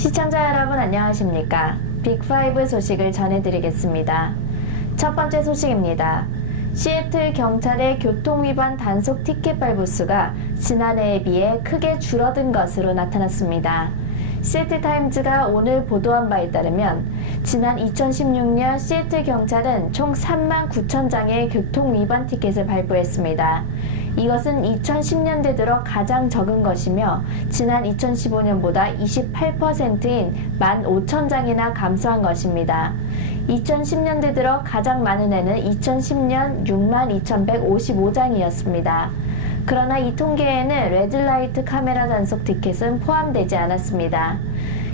시청자 여러분 안녕하십니까? 빅5 소식을 전해드리겠습니다. 첫 번째 소식입니다. 시애틀 경찰의 교통위반 단속 티켓 발부 수가 지난해에 비해 크게 줄어든 것으로 나타났습니다. 시애틀 타임즈가 오늘 보도한 바에 따르면 지난 2016년 시애틀 경찰은 총 39,000장의 교통위반 티켓을 발부했습니다. 이것은 2010년대 들어 가장 적은 것이며 지난 2015년보다 28%인 15,000장이나 감소한 것입니다. 2010년대 들어 가장 많은 해는 2010년 62,155장이었습니다. 그러나 이 통계에는 레드라이트 카메라 단속 티켓은 포함되지 않았습니다.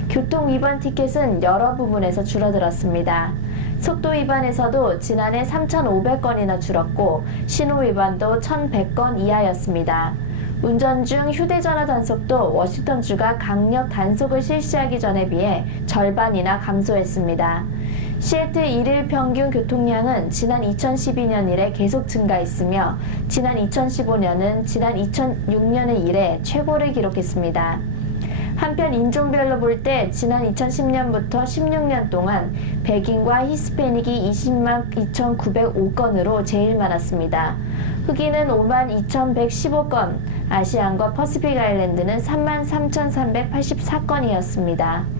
교통 위반 티켓은 여러 부분에서 줄어들었습니다. 속도 위반에서도 지난해 3,500건이나 줄었고 신호 위반도 1,100건 이하였습니다. 운전 중 휴대전화 단속도 워싱턴주가 강력 단속을 실시하기 전에 비해 절반이나 감소했습니다. 시애틀 일일 평균 교통량은 지난 2012년 이래 계속 증가했으며 지난 2015년은 지난 2006년에 이래 최고를 기록했습니다. 한편 인종별로 볼 때 지난 2010년부터 16년 동안 백인과 히스패닉이 20만 2,905건으로 제일 많았습니다. 흑인은 5만 2,115건, 아시안과 퍼시픽 아일랜드는 3만 3,384건이었습니다.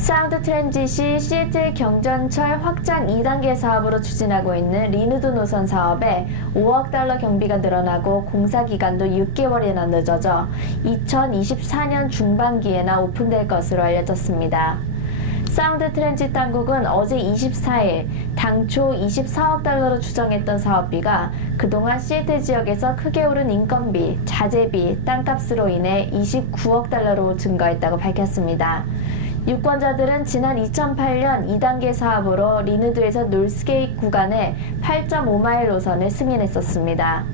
사운드 트랜짓이 시애틀 경전철 확장 2단계 사업으로 추진하고 있는 리누드 노선 사업에 5억 달러 경비가 늘어나고 공사 기간도 6개월이나 늦어져 2024년 중반기에나 오픈될 것으로 알려졌습니다. 사운드 트랜짓 당국은 어제 24일 당초 24억 달러로 추정했던 사업비가 그동안 시애틀 지역에서 크게 오른 인건비, 자재비, 땅값으로 인해 29억 달러로 증가했다고 밝혔습니다. 유권자들은 지난 2008년 2단계 사업으로 리누드에서 놀스게이트 구간의 8.5마일 노선을 승인했었습니다.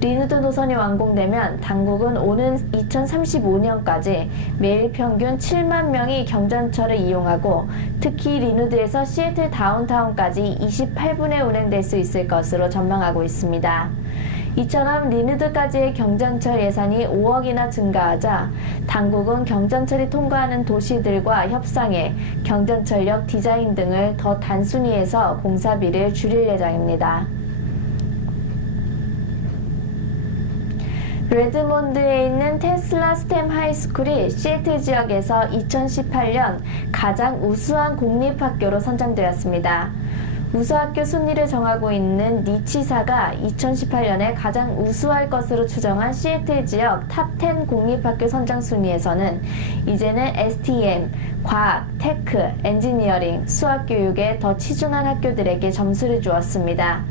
리누드 노선이 완공되면 당국은 오는 2035년까지 매일 평균 7만 명이 경전철을 이용하고 특히 리누드에서 시애틀 다운타운까지 28분에 운행될 수 있을 것으로 전망하고 있습니다. 이처럼 리누드까지의 경전철 예산이 5억이나 증가하자 당국은 경전철이 통과하는 도시들과 협상해 경전철역 디자인 등을 더 단순히 해서 공사비를 줄일 예정입니다. 레드몬드에 있는 테슬라 스템 하이스쿨이 시애틀 지역에서 2018년 가장 우수한 공립학교로 선정되었습니다. 우수학교 순위를 정하고 있는 니치사가 2018년에 가장 우수할 것으로 추정한 시애틀 지역 탑10 공립학교 선정 순위에서는 이제는 STM, 과학, 테크, 엔지니어링, 수학교육에 더 치중한 학교들에게 점수를 주었습니다.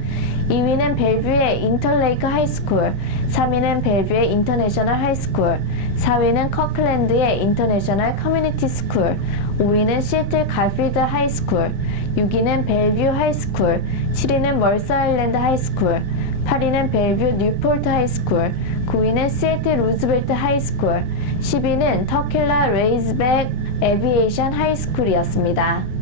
2위는 벨뷰의 인터레이크 하이스쿨, 3위는 벨뷰의 인터내셔널 하이스쿨, 4위는 커클랜드의 인터내셔널 커뮤니티 스쿨, 5위는 시애틀 가필드 하이스쿨, 6위는 벨뷰 하이스쿨, 7위는 멀스 아일랜드 하이스쿨, 8위는 벨뷰 뉴폴트 하이스쿨, 9위는 시애틀 루즈벨트 하이스쿨, 10위는 터킬라 레이즈백 에비에이션 하이스쿨이었습니다.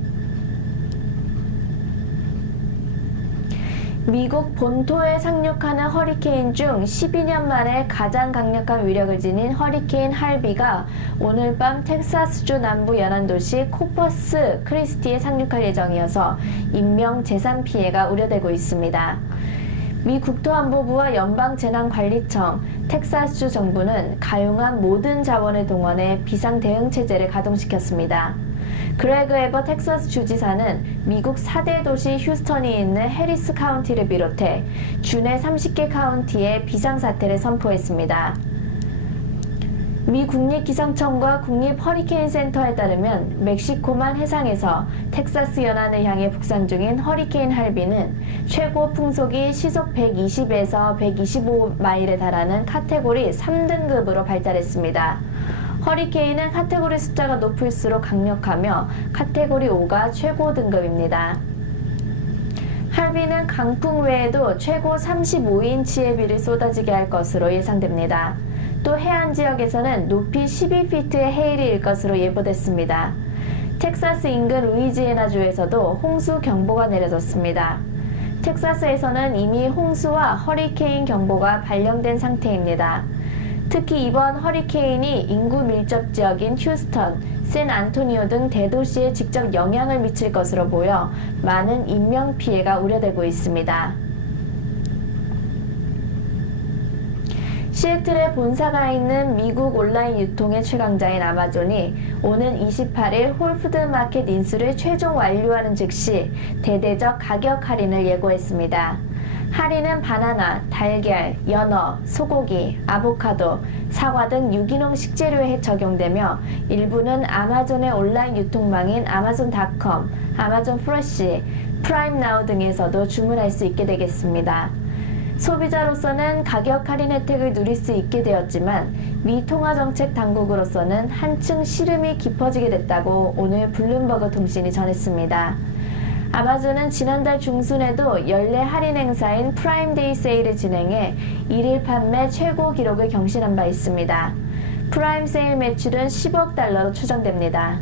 미국 본토에 상륙하는 허리케인 중 12년 만에 가장 강력한 위력을 지닌 허리케인 할비가 오늘 밤 텍사스주 남부 연안도시 코퍼스 크리스티에 상륙할 예정이어서 인명 재산 피해가 우려되고 있습니다. 미 국토안보부와 연방재난관리청, 텍사스주 정부는 가용한 모든 자원을 동원해 비상대응체제를 가동시켰습니다. 그레그 에버 텍사스 주지사는 미국 4대 도시 휴스턴이 있는 해리스 카운티를 비롯해 주내 30개 카운티에 비상사태를 선포했습니다. 미 국립기상청과 국립허리케인센터에 따르면 멕시코만 해상에서 텍사스 연안을 향해 북상 중인 허리케인 할비는 최고 풍속이 시속 120에서 125마일에 달하는 카테고리 3등급으로 발달했습니다. 허리케인은 카테고리 숫자가 높을수록 강력하며 카테고리 5가 최고 등급입니다. 할비는 강풍 외에도 최고 35인치의 비를 쏟아지게 할 것으로 예상됩니다. 또 해안 지역에서는 높이 12피트의 해일이 일 것으로 예보됐습니다. 텍사스 인근 루이지애나주에서도 홍수 경보가 내려졌습니다. 텍사스에서는 이미 홍수와 허리케인 경보가 발령된 상태입니다. 특히 이번 허리케인이 인구 밀접 지역인 휴스턴, 샌안토니오 등 대도시에 직접 영향을 미칠 것으로 보여 많은 인명피해가 우려되고 있습니다. 시애틀에 본사가 있는 미국 온라인 유통의 최강자인 아마존이 오는 28일 홀푸드마켓 인수를 최종 완료하는 즉시 대대적 가격 할인을 예고했습니다. 할인은 바나나, 달걀, 연어, 소고기, 아보카도, 사과 등 유기농 식재료에 적용되며 일부는 아마존의 온라인 유통망인 아마존닷컴, 아마존 프레쉬, 프라임나우 등에서도 주문할 수 있게 되겠습니다. 소비자로서는 가격 할인 혜택을 누릴 수 있게 되었지만 미 통화정책 당국으로서는 한층 시름이 깊어지게 됐다고 오늘 블룸버그 통신이 전했습니다. 아마존은 지난달 중순에도 연례 할인 행사인 프라임데이 세일을 진행해 일일 판매 최고 기록을 경신한 바 있습니다. 프라임 세일 매출은 10억 달러로 추정됩니다.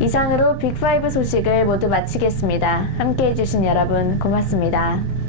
이상으로 빅5 소식을 모두 마치겠습니다. 함께해 주신 여러분 고맙습니다.